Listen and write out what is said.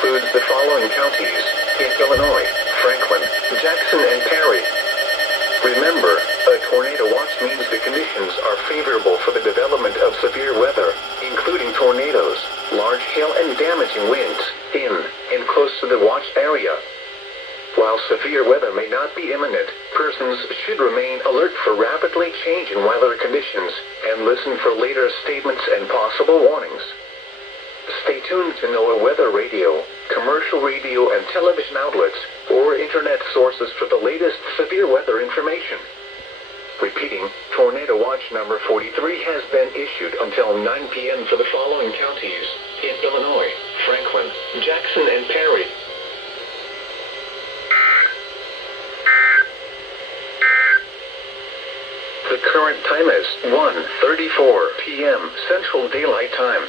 includes the following counties in Illinois: Franklin, Jackson, and Perry. Remember, a tornado watch means the conditions are favorable for the development of severe weather, including tornadoes, large hail, and damaging winds in and close to the watch area. While severe weather may not be imminent, persons should remain alert for rapidly changing weather conditions and listen for later statements and possible warnings. Stay tuned to NOAA weather radio, commercial radio and television outlets, or internet sources for the latest severe weather information. Repeating, Tornado Watch number 43 has been issued until 9 p.m. for the following counties in Illinois: Franklin, Jackson, and Perry. The current time is 1:34 p.m. Central Daylight Time.